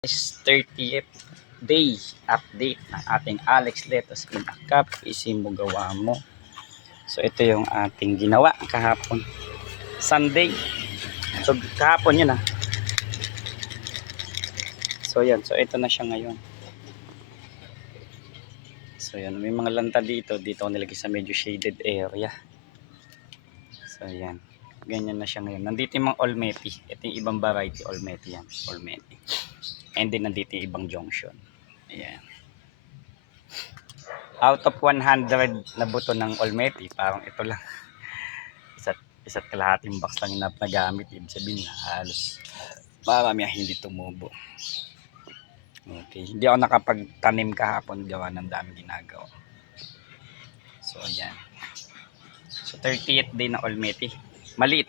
Is 30th day update ng ating Alex Letos in a Cup Easy mo gawa mo. So ito yung ating ginawa kahapon Sunday. So kahapon yun So yan, so ito na siya ngayon. So yan, may mga lanta dito ko nilagay sa medyo shaded area. So yan, ganyan na siya ngayon. Nandito yung mga Olmeti. Ito yung ibang variety, Olmeti yan, Olmeti. And then nandito yung ibang junction. Ayan. Out of 100 na buto ng Olmeti, parang ito lang. Isa't kalahating box lang yung nagamit. Ibig sabihin na halos marami ang hindi tumubo. Okay. Hindi ako nakapagtanim kahapon gawa ng dami ginagawa. So ayan. So 30th day ng Olmeti. Maliit.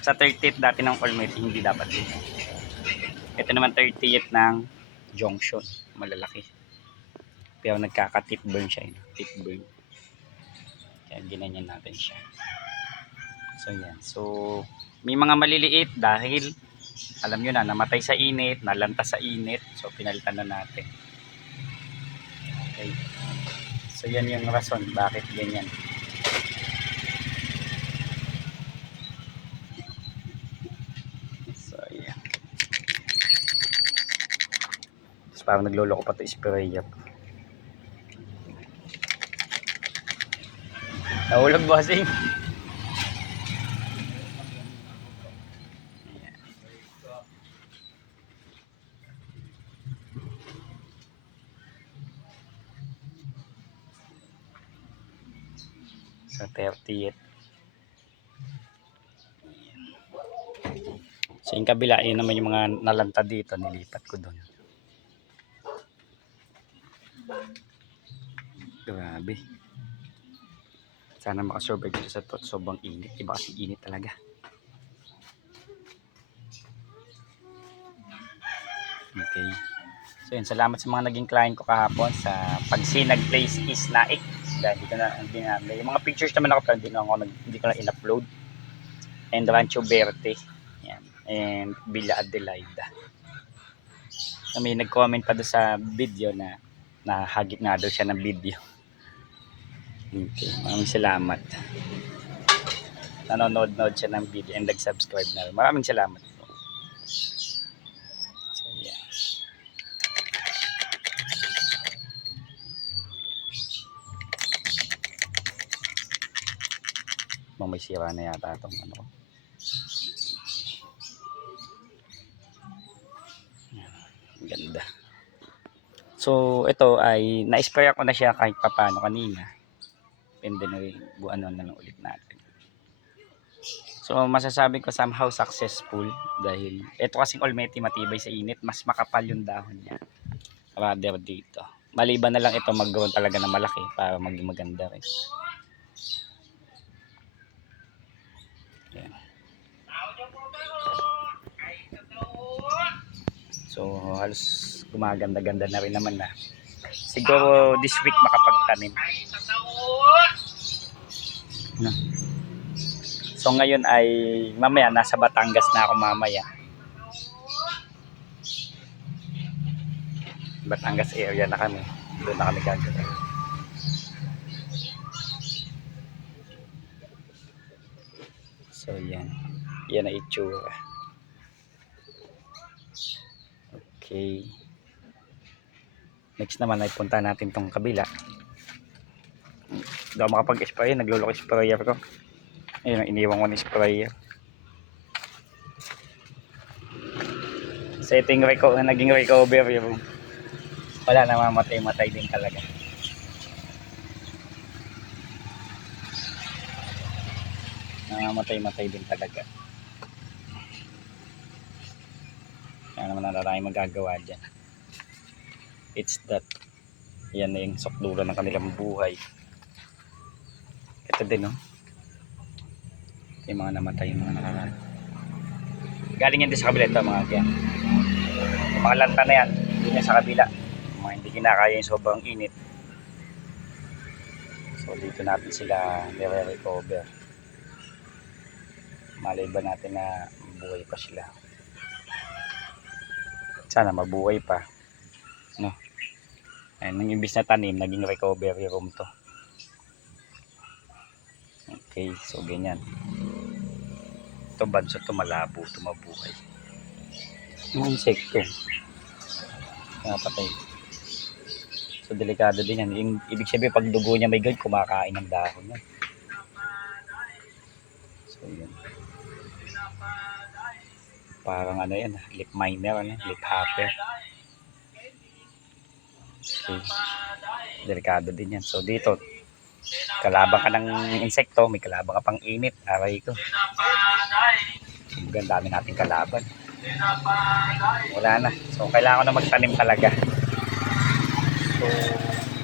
Sa 30th dati ng Olmeti hindi dapat dito. Ito naman 30th ng junction. Malalaki. Pero nagkaka-tip burn siya. Tip burn. Kaya ginanyan natin siya. So yan. So may mga maliliit dahil alam nyo na namatay sa init, nalanta sa init. So pinalitan na natin. Okay. So yan yung rason bakit ganyan. So yan. Tapos parang nagloloko pa ito sprayer. Nahulog bossing. Sa 30th. So yung kabila, yun naman yung mga nalanta dito, nilipat ko doon. Grabe. Sana makasurvive dito sa sobrang init. Iba kasi init talaga. Okay. So yun, salamat sa mga naging client ko kahapon sa Pagsinag Place is Naik. Dahil hindi na yung mga pictures naman ako hindi ko na in-upload. And Rancho Verde. Yan. And Villa Adelaida. So, may nag-comment pa doon sa video na nahagip nga daw siya ng video. Okay, maraming salamat. Nanonood siya ng video and nag-subscribe na rin. Maraming salamat po. So, yeah. May sira na yata itong ano. Ganda. So, ito ay na-spray ko na siya kahit papano kanina. And then, buwan na lang ulit natin. So, masasabi ko somehow successful dahil ito kasing Olmeti matibay sa init, mas makapal yung dahon niya. Rather dito. Maliban na lang ito mag-grow talaga na malaki para maging maganda rin. Yan. So, halos gumaganda-ganda na rin naman na. Siguro this week makapagtanim. No. So ngayon ay mamaya nasa Batangas na ako mamaya. Batangas area na kami. Doon na kami gagawin. So yan. Yan ang itsura. Okay. Next naman ay punta natin tong kabila. Hindi ako makapag-spray. Naglulok sprayer ko. Ayun, iniwan ko ng sprayer. Setting naging recover yung wala na mamatay din talaga. Namamatay din talaga. Kaya naman na tayong magagawa dyan. It's that. Yan na yung sukdulan ng kanilang buhay. Ito din, no? Yung mga namatay, yung mga nakaraan. Galing yan din sa kabila ito, mga kaya. Yung mga lanta na yan, yun yan sa kabila. Yung mga hindi kinakaya yung sobrang init. So dito natin sila nire-recover. Malay ba natin na buhay pa sila. Sana mabuhay pa. No? Ayun, nung imbis na tanim, naging recovery room to. Okay, so ganyan. Ito banso to, malabo to, mabuhay. Yung insekto, napatay. So delikado din yan. Yung, ibig sabihin pag dugo niya may guide, kumakain ng dahon yan. So yun. Parang ano yan, lip miner, ano, lip hopper. Okay. Delikado din yan. So dito, kalabang ka ng insekto, may kalabang ka pang init. Aray ko. Ang dami nating kalaban. Wala na. So kailangan ko na magtanim talaga. So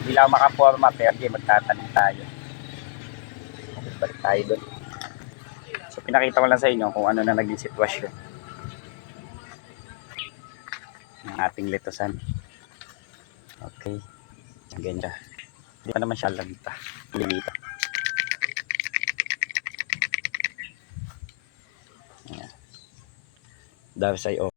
hindi lang makaporma, pero hindi magtatanim tayo. Okay, balik tayo doon. So pinakita ko lang sa inyo kung ano na naging sitwasyon ng ating litusan. Okay. Ganyan. Hindi pa naman siya lagta. Lilita. Ayan. Dahil sa'yo.